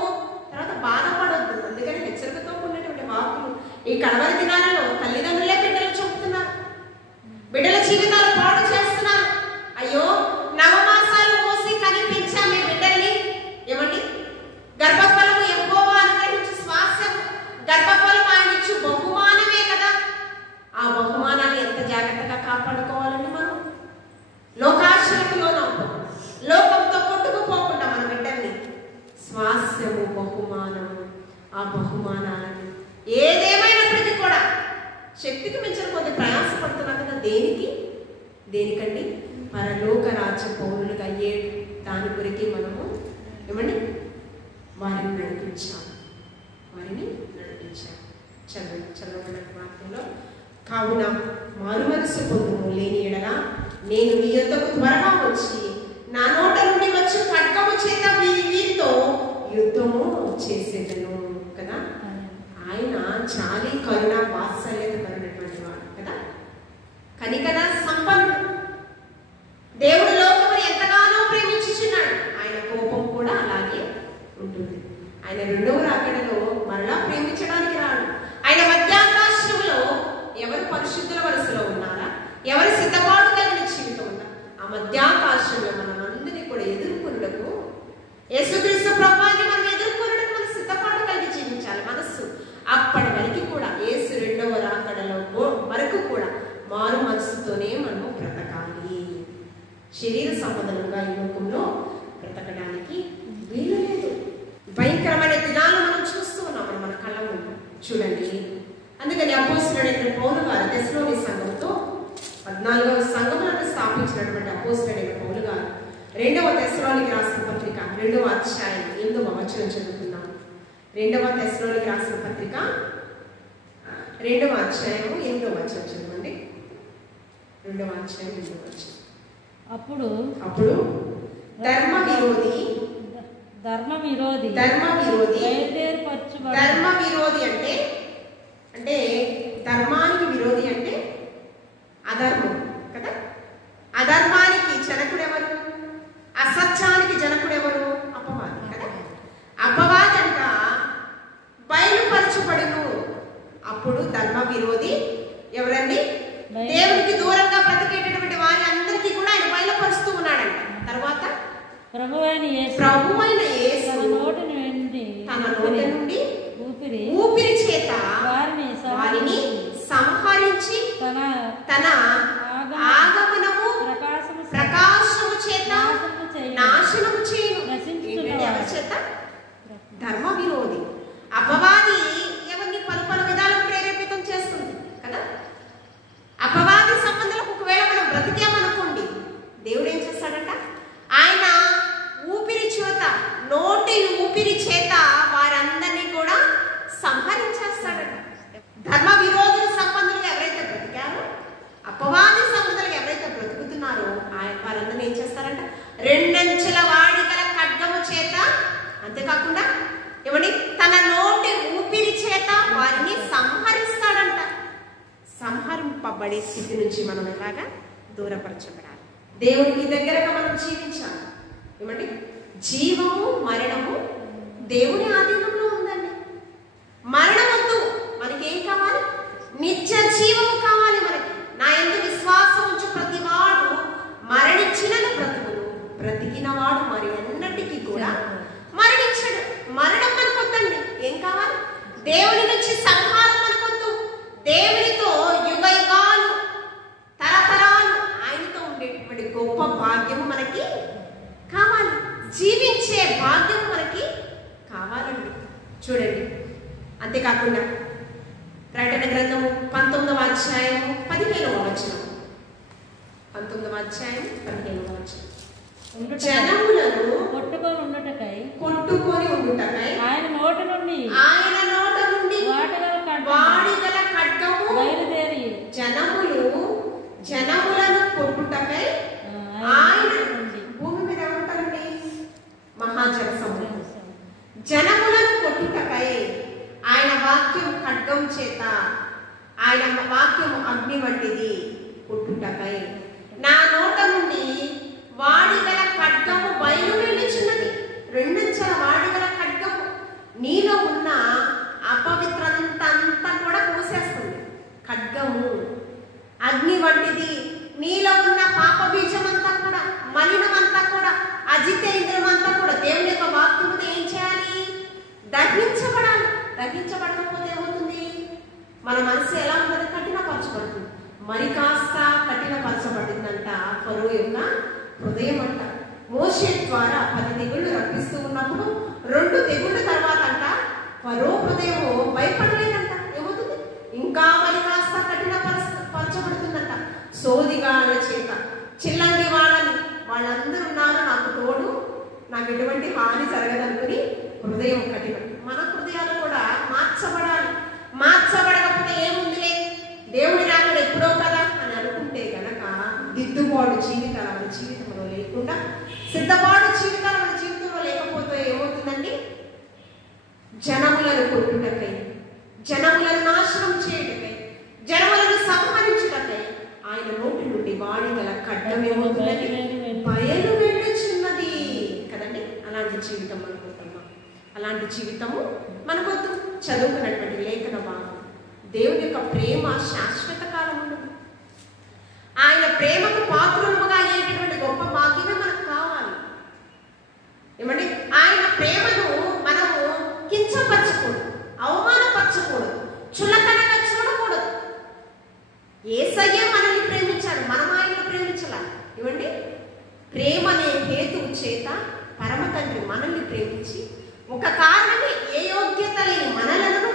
తర్వాత బాధపడొద్దు. అందుకని హెచ్చరికతో ఉన్నటువంటి వాక్కులు ఈ కడవరి దినాలలో తల్లిదండ్రులే బిడ్డలు చెబుతున్నారు. బిడ్డల జీవితాలు పాడు చేస్తున్నారు. అయ్యో నవమాసాలు మోసి కని పెంచామే బిడ్డల్ని. ఏమండి? గర్భఫలము యెహోవా అనుగ్రహించు శ్వాసం, గర్భఫలం ఆయన ఇచ్చు బహుమానమే కదా. ఆ బహుమానాన్ని ఎంత జాగ్రత్తగా కాపాడుకోవాలండి మనం. లోకాశలకు లోనవ్వకుండా, లోకంతో కొట్టుకుపోకుండా మన బిడ్డల్ని స్వాస్యము, బహుమానము, ఆ బహుమానాలని ఏదేమైనప్పటికీ కూడా శక్తికి మించిన కొద్ది ప్రయాసపడుతున్నాం కదా. దేనికండి? పరలోక రాజ్య పౌరులుగా అయ్యే దాని కొరికి మనము ఏమండి వారిని నడిపించాం. చదవబడిన వాక్యంలో కావున మారు మనసు పొందుము, లేని ఎడల నేను మీ యొద్దకు త్వరగా వచ్చి నా నోట నుండి వచ్చి ఖడ్గము చేత వీరితో యుద్ధము చేసేదను కదా. ఆయన చాలి కరుణ వాత్సల్యత కలిగినటువంటి వాడు కదా. కనికర సంపన్నుడు. సమాజంలో మనం అందరినీ కూడా ఎదుర్కొనుటకు, యేసుక్రీస్తు ప్రభువుని మనం ఎదుర్కొనుటకు మనం సిద్ధపాటు కలిగి జీవించాలి మనస్సు. అప్పటి వరకు కూడా యేసు రెండవ రాకడలో వరకు కూడా మారు మనస్సుతోనే మనము బ్రతకాలి. శరీర సంబంధంగా ఈ లోకంలో బ్రతకడానికి వీలు లేదు. భయంకరమైన దినాలు మనం చూస్తూ ఉన్నాం మన కళ్ళ ముందు. చూడండి, అందుకని అపోస్తలుడైన పౌలు గారు తెస్సలోని సంఘంతో 14వ సంఘములను స్థాపించినటువంటి అపోస్తలుడైన పౌలు గారు 2వ తెస్సలోనికి రాసిన పత్రిక 2వ అధ్యాయం 8వ వచనం చదువుతున్నాం. 2వ తెస్సలోనికి రాసిన పత్రిక 2వ అధ్యాయం 8వ వచనం చదవండి. 2వ అధ్యాయం 8వ వచనం. అప్పుడు ధర్మ విరోధి అంటే ధర్మానికి విరోధి అంటే అధర్మం కదా. అధర్మానికి జనకుడు ఎవరు? అసత్యానికి జనకుడు ఎవరు? అపవాది కదా. అపవాది అంట బయలుపరచబడును. అప్పుడు ధర్మ విరోధి ఎవరండి? దేవునికి దూరంగా బ్రతికేటటువంటి వారి అందరికీ కూడా ఆయన బయలుపరుస్తూ ఉన్నాడంట. తర్వాత ప్రభువైన యేసు తన నోటి నుండి ఊపిరి చేత వారిని సంహరించి తన ఆగమనము ప్రకాశము చేత నాశనము చేయును. ఎవరి చేత? ధర్మ విరోధి. అపవాది ఎవరిని పలు విధాలకు ప్రేరేపితం చేస్తుంది కదా. అపవాది సంబంధాలకు ఒకవేళ మనం బ్రతికామనుకోండి, దేవుడు ఏం చేస్తాడంట? ఆయన నోటి ఊపిరి చేత వారందరినీ కూడా సంహరించేస్తాడట. ధర్మ విరోధుల సంబంధులు ఎవరైతే బ్రతికారో, అపవాది సంబంధాలు ఎవరైతే బ్రతుకుతున్నారో వారందరినీ ఏం చేస్తారంట? రెండంచెల వాడి గల ఖడ్గము చేత, అంతేకాకుండా ఏమండి తన నోటి ఊపిరి చేత వారిని సంహరిస్తాడంట. సంహరింపబడే స్థితి నుంచి మనం ఎలాగా దూరపరచబడాలి? దేవునికి దగ్గరగా మనం జీవించాలి. ఏమండి జీవము మరణము దేవుని ఆధీనంలో ఉందండి. మరణం వద్దు, మనకి ఏం కావాలి? నిత్య జీవము కావాలి మనకి. నా యందు విశ్వాసం ఉంచు ప్రతి వాడు మరణించినను బ్రతుకును, బ్రతికిన వాడు మరి అన్నిటికీ కూడా మరణించడు. మరణం మనకొద్దండి. ఏం కావాలి? దేవుని నుంచి సంహారం మనకొద్దు. దేవునితో యుగ యుగాలు తరతరాలు ఆయనతో ఉండేటువంటి గొప్ప భాగ్యము మనకి కావాలి. జీవించే భాగ్యం మనకి కావాలండి. చూడండి, అంతేకాకుండా ప్రకటన గ్రంథము 19వ అధ్యాయం 15వ వచనం. 19వ అధ్యాయం 15వ వచనం. జనములను కొట్టుకొని ఉండుటకై ఆయన నోట నుండి వాడిగల ఖడ్గము బయలుదేరి జనములను కొట్టుటకై ఆయన భూమి మీద ఉంటారండి మహాజన సముద్రం. జనములను కొట్టుటకై ఆయన వాక్యం ఖడ్గం చేత, ఆయన వాక్యం అగ్ని వంటిది కొట్టుటకై నా నోట నుండి వాడిగల ఖడ్గము బయలు వెళ్ళుచున్నది. రెండంచెల వాడిగల ఖడ్గము నీలో ఉన్న అపవిత్రంతా కూడా కోసేస్తుంది. ఖడ్గము అగ్ని వంటిది. నీలో ఉన్న పాప బీజం అంతా కూడా, మలినం అంతా కూడా, అజితేంద్రం అంతా కూడా దేవుని యొక్క వాక్యముతో ఏం చేయాలి? దహించబడాలి. దహించబడకపోతే ఏమవుతుంది? మన మనసు ఎలా ఉందని కఠినపరచబడుతుంది. మరి కాస్త కఠినపరచబడిందంట ఫరో యొక్క హృదయం అంట. మోషే ద్వారా 10 తెగుళ్ళు రప్పిస్తూ ఉన్నప్పుడు 2 తెగుళ్ళ తర్వాత అంట ఫరో హృదయం భయపడలేదంట. ఏమవుతుంది? ఇంకా మరి కాస్త కఠినపరచబడుతుందంట. సోదిగాళ్ళ చేత, చిల్లంగి వాళ్ళందరూ ఉన్నారు నాకు తోడు, నాకు ఎటువంటి హాని జరగదనుకుని హృదయం కఠినం. మన హృదయాలు కూడా మార్చబడాలి. మార్చబడకపోతే ఏముందిలే, దేవుడి రాకడ ఎప్పుడో కదా అని అనుకుంటే గనక దిద్దుబాటు జీవితాలు మన జీవితంలో లేకుండా, సిద్ధపాటు జీవితాలు మన జీవితంలో లేకపోతే ఏమవుతుందండి? జనములను కొట్టుటకై, జనములను నాశనం చేయుటకై, జనములను సంహరించుటకై ఆయన నోటి నుండి వాడిగల ఖడ్గం ఏమవుతుందండి? బయలు వెళ్ళుచున్నది కదండి. అలాంటి జీవితం అనుకుంటున్నాం. అలాంటి జీవితము మనకొద్దు. చదువుకున్నటువంటి లేఖన భాగం, దేవుని యొక్క ప్రేమ శాశ్వత కాలం ఉండదు. ఆయన ప్రేమకు పాత్రముగా అయ్యేటటువంటి గొప్ప భాగ్యమే మనకు యేసయ్య మనల్ని ప్రేమించాడు, మనం ఆయనను ప్రేమించాలా? ఇవ్వండి, ప్రేమ అనే హేతువు చేత పరమ తండ్రి మనల్ని ప్రేమించి ఒక కారణమే ఏ యోగ్యత లేని మనలను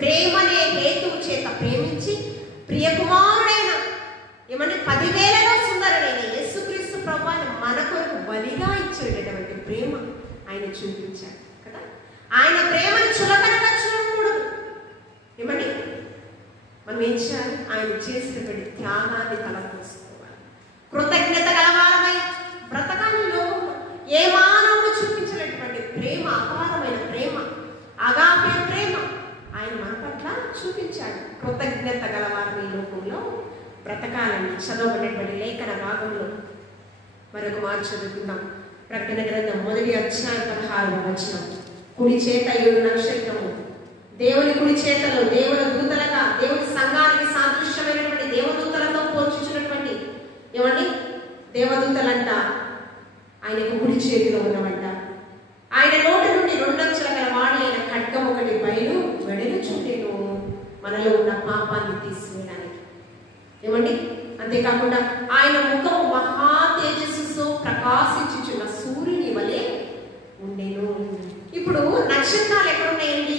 ప్రేమ అనే హేతువు చేత ప్రేమించి ప్రియకుమారుడైన ఏమంటే 10,000లో సుందరుడైన యేసుక్రీస్తు ప్రభువుని మన కొరకు బలిగా ఇచ్చేటటువంటి ప్రేమ ఆయన చూపించాడు కదా. ఆయన ప్రేమను చులకనగా చూడకూడదు. ఏమండి, మనం ఏం చేయాలి? ఆయన చేసినటువంటి త్యాగాన్ని తలపోసుకోవాలి. కృతజ్ఞత గలవారమై బ్రతకాలి. లోకంలో ఏ మానవుడు చూపించినటువంటి ప్రేమ, అపారమైన ప్రేమ, అగాపే ప్రేమ ఆయన మన పట్ల చూపించాడు. కృతజ్ఞత గలవారమై లోకంలో బ్రతకాలని చదవబడినటువంటి లేఖన భాగంలో మరొక మాట చదువుకుందాం. ప్రకటన గ్రంథం 1వ అధ్యాయం 16వ వచనం. కుడి చేత 7 నక్షత్రము, దేవుని కుడి చేతలో దేవుని దూతలుగా, దేవుని సంఘానికి సాదృశ్యమైనటువంటి దేవదూతలతో పోల్చుచున్నటువంటి ఏమండి దేవదూతలంట ఆయనకు కుడి చేతిలో ఉన్నవంట. ఆయన నోటి నుండి 2 అంచెల గల వాడి అయిన ఖడ్గం ఒకటి బయలు వెడలుచుండెను, మనలో ఉన్న పాపాన్ని తీసివేయడానికి. ఏమండి, అంతేకాకుండా ఆయన ముఖం మహా తేజస్సుతో ప్రకాశించుచున్న సూర్యుని వలె ఉండెను. ఇప్పుడు నక్షత్రాలు ఎక్కడున్నాయండి?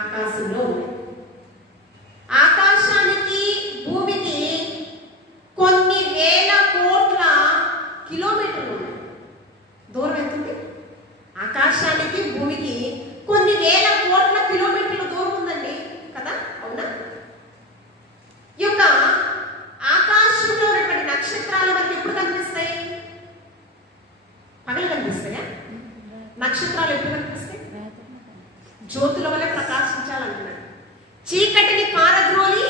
ఆకాశంలో ఉన్నాయి. ఆకాశానికి భూమికి కొన్ని వేల కోట్ల కిలోమీటర్లు ఉన్నాయి. దూరం ఎంతుంది? ఆకాశానికి భూమికి కొన్ని వేల కోట్ల కిలోమీటర్ల దూరం ఉందండి కదా, అవునా? ఈ యొక్క ఆకాశంలో ఉన్నటువంటి నక్షత్రాలు మనకి ఎప్పుడు కనిపిస్తాయి? పగలు కనిపిస్తాయా? నక్షత్రాలు ఎప్పుడు కనిపిస్తాయి? జ్యోతుల వల్ల ప్రకాశించాలంటున్నాడు. చీకటిని పారద్రోలి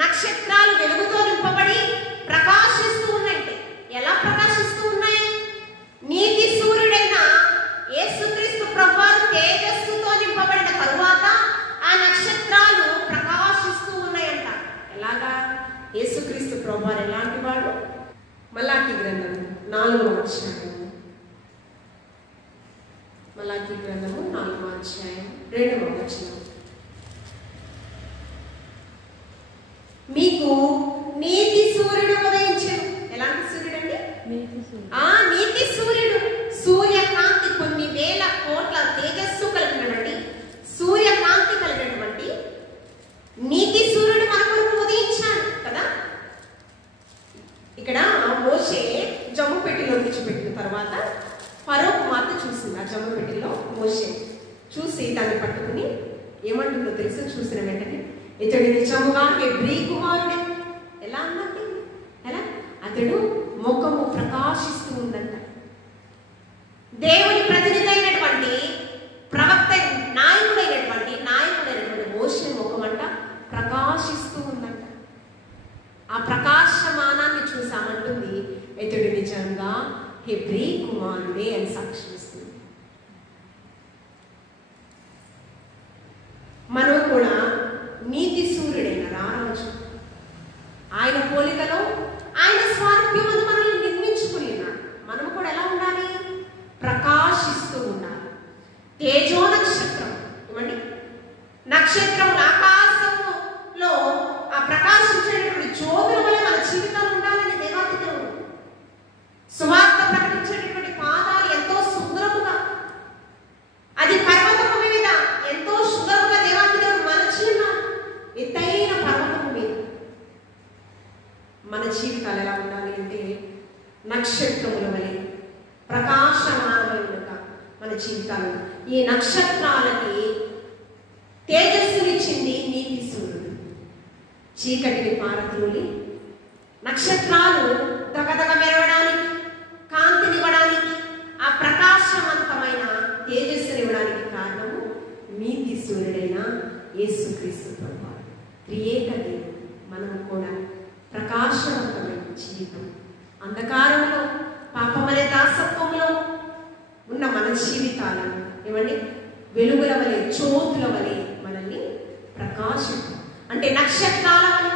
నక్షత్రాలు వెలుగుతో నింపబడి ప్రకాశిస్తూ ఉన్నాయంటే ఎలా ప్రకాశిస్తూ ఉన్నాయి? నీతి సూర్యుడైన యేసుక్రీస్తు ప్రభువు తేజస్సుతో నింపబడిన తరువాత ఆ నక్షత్రాలు ప్రకాశిస్తూ ఉన్నాయంట. ఎలాగా? యేసుక్రీస్తు ప్రభువు ఎలాంటి వాడు? మలాకి గ్రంథం 4వ అధ్యాయం, మలాకి గ్రంథము 4వ అధ్యాయం 2వ వచనం. మీకు నీతి సూర్యుడు ఉదయించెను. ఎలాంటి సూర్యుడు అండి? నీతి సూర్యుడు. సూర్యకాంతి కొన్ని వేల కోట్ల తేజస్సు కలిగినటువంటి సూర్యకాంతి కలిగినటువంటి నీతి సూర్యుడు మన కొరకు ఉదయించాడు కదా. ఇక్కడ మోషే జమ్ము పెట్టిలో విడిచిపెట్టిన తర్వాత ఫరో కుమార్తె చూసింది. ఆ జమ్ము పెట్టిలో మోషే చూసి దాన్ని పట్టుకుని ఏమంటుందో తెలుసు? చూసిన వెంటనే ఇతడు నిజముగా హెబ్రీ కుమారుడే. ఎలా ఉందండి? ఎలా? అతడు ముఖము ప్రకాశిస్తూ ఉందంట. దేవుని ప్రతినిధి అయినటువంటి ప్రవక్త నాయకుడైనటువంటి మోషే ముఖం అంట ప్రకాశిస్తూ ఉందంట. ఆ ప్రకాశమానాన్ని చూసామంటుంది ఇతడు నిజంగా హెబ్రీ కుమారుడే అని సాక్షిస్తుంది. మనం కూడా నీతి సూర్యుడైన రారాజు ఆయన పోలికలో ఆయన స్వార్థ్యమును మనల్ని నిర్మించుకుని ఉన్నాడు. మనం కూడా ఎలా ఉండాలి? ప్రకాశిస్తూ ఉండాలి. తేజో నక్షత్రం ఏమండి, నక్షత్రం ఆకాశంలో ఆ ప్రకాశించేటటువంటి జ్యోతుల వల్ల మన జీవితాలు ఉండాలని దేవాది దేవుడు. సువార్త ప్రకటించేటటువంటి పాదాలు ఎంతో సుందరముగా, అది పర్వతము మీద ఎంతో సుందరముగా దేవాది దేవుడు మలచి ఉన్నాడు. ఎత్తైన పర్వతము మీద మన జీవితాలు ఎలా ఉండాలి అంటే నక్షత్రముల వలె ప్రకాశమానమైనగా మన జీవితాలు. ఈ నక్షత్రాలకి తేజస్సునిచ్చింది నీతి సూర్యుడు. చీకటిని పారద్రోలి నక్షత్రాలు దగదగ మెరవడానికి, కాంతినివ్వడానికి, ఆ ప్రకాశవంతమైన తేజస్సునివ్వడానికి కారణము నీతి సూర్యుడైన యేసుక్రీస్తు ప్రభువు. త్రియేక దేవుడు. మనం కూడా ప్రకాశవంతమైన జీవితం, అంధకారంలో పాపమనే దాసత్వంలో ఉన్న మన జీవితాలను ఏమండి వెలుగుల వలె, జ్యోతుల వలె మనల్ని ప్రకాశించు అంటే నక్షత్రాల వలె,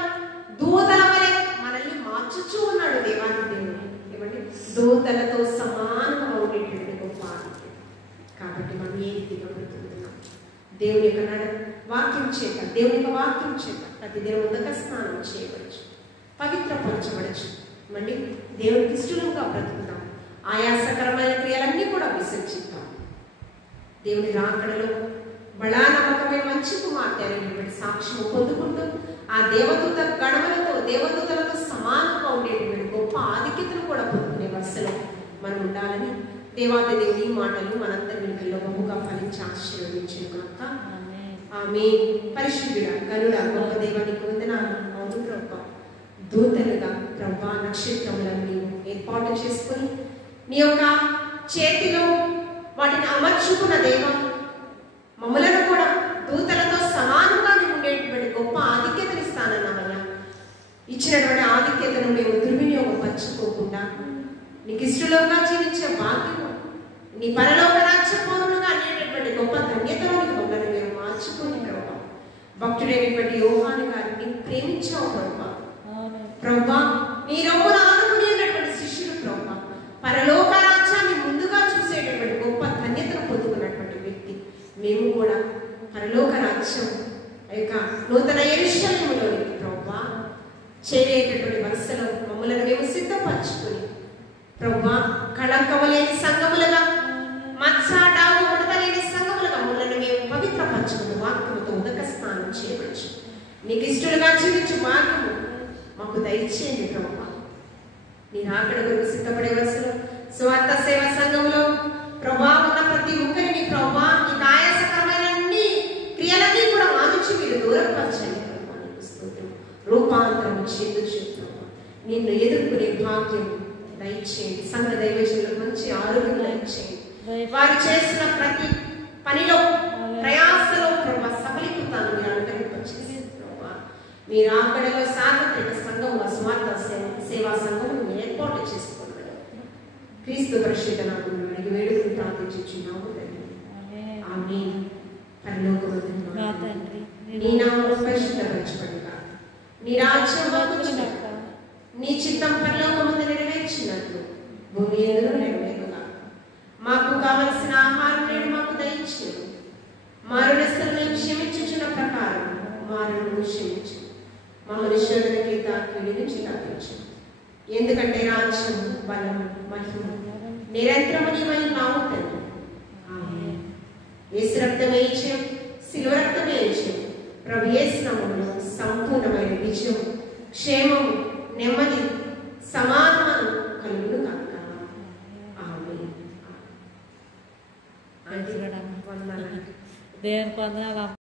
దూతల వలె మనల్ని మార్చుచూ ఉన్నాడు దేవాది దేవుడు. ఏమండి దూతలతో సమానంగా ఉండేటువంటి గొప్ప ఆరోగ్యం. కాబట్టి మనం ఏ రీతిగా బ్రతుకుతున్నాం? దేవుని యొక్క వాక్యం చేత, దేవుని యొక్క వాక్యం చేత ప్రతిదినం ఉదక స్నానం చేయవచ్చు. మళ్ళీ దేవునికి ఇష్టలుగా బ్రతుకుతాం. ఆయాసకరమైన క్రియలన్నీ కూడా విసర్జిద్దాం. దేవుని రాకడలో బలా నమ్మకమైన మంచి కుమార్తె అనేటువంటి సాక్ష్యం పొందుకుంటూ ఆ దేవదూత గణములతో దేవదూతలతో సమానంగా ఉండేటువంటి గొప్ప ఆధిక్యతను కూడా పొందుకునే వరుసలో మనం ఉండాలని దేవాది దేవుని మాటలు మనందరి వెనుకల్లో బహుగా ఫలించి ఆశీర్వదించిన కాక ఆమె. పరిశుద్ధుడ గనుడ గొప్ప దేవానికి వందనాలు. అవును ప్రభా, దూతలుగా ప్రభా నక్షత్రములను నీవు ఏర్పాటు చేసుకుని నీ యొక్క చేతిలో వాటిని అమర్చుకున్న దేవా, మమ్మలను కూడా దూతలతో సమానంగా నీవు ఉండేటువంటి గొప్ప ఆధిక్యతను ఇస్తానన్నామయ్యా. ఇచ్చినటువంటి ఆధిక్యతను మేము దుర్వినియోగపరచుకోకుండా నీకు ఇష్టలుగా జీవించే భాగ్యము, నీ పరలోక రాజ్య పౌరులుగా అనేటటువంటి గొప్ప ధన్యతను మమ్మల్ని మేము మార్చుకుని ప్రభా, భక్తుడైనటువంటి యోహాను గారిని ప్రేమించావు ప్రభా. ప్రభా, నీ రొమ్మున ఆనుకుని ఉన్నటువంటి శిష్యులు ప్రభా, పరలోక రాజ్యాన్ని ముందుగా చూసేటటువంటి గొప్ప ధన్యతను పొందుకున్నటువంటి వ్యక్తి మేము కూడా పరలోక రాజ్యం యొక్క నూతన యెరూషలేములోనికి ప్రభా చేరేటటువంటి వరుసలో మమ్మల్ని మేము సిద్ధపరచుకుని ప్రభా, కళంకము లేని సంఘములుగా, మత్సాటాలు ముడతలేని సంఘములుగా మమ్మల్ని మేము పవిత్రపరచుకుని వాక్యముతో ఉదక స్నానం చేయవచ్చు. నీకు ఇష్టలుగా జీవించు భాగ్యము మాకు దయచేయండి ప్రభా. నీ రాకడ కొరకు సిద్ధపడే వరుసలో స్వార్థ సేవ సంఘములో ప్రభా ఉన్న ప్రతి ఒక్కరిని ప్రభా నీకు ఆయాసకరమైన అన్ని క్రియలన్నీ కూడా మానుచి మీరు దూరపరచండి ప్రభా. నీకు స్తోత్రం. రూపాంతరం చెందుచు ప్రభా నిన్ను ఎదుర్కొనే భాగ్యం దయచేయండి. సంఘ దైవజనులకు మంచి ఆరోగ్యం దయచేయండి. వారు చేసిన ప్రతి పనిలో ప్రయాసలో ప్రభా సఫలీకృతాన్ని మీరు అనుగ్రహింపచేయండి ప్రభా. మీరు ఆకడలో సార్వత్రిక సంఘంగా స్వార్థ సేవా సంఘం ఏర్పాటు చేసుకున్నాడు. క్రీస్తు పరిశుద్ధ నామములో అడిగి వేడుకుని ప్రార్థించుచున్నాము తండ్రి. ఆమేన్. పరలోకమందున్న తండ్రి, నీ నామము పరిశుద్ధపరచబడుగా, నీ రాజ్యం వచ్చుగాక, నీ చిత్తం పరలోకమందు నెరవేర్చినట్లు భూమి యందును నెరవేరుగా. మాకు కావలసిన ఆహారం నేడు మాకు దయచేయు. మా రుణస్థులను క్షమించుచున్న ప్రకారం మా రుణము క్షమించు. మమ్మల్ని శోధనకి తాకిడి నుంచి తప్పించు. ఎందుకంటే రాజ్యం, బలం, మహిమ నిరంతరము నీవై ఉన్నావు తండ్రి. ఆమేన్. యేసు రక్తమే జయం, శిలువ రక్తమే జయం. ప్రభు యేసు నామములో సంపూర్ణమైన విజయం, క్షేమము, నెమ్మది, సమాధానం కలుగును కాక. ఆమేన్. దేవుని వందనాలు.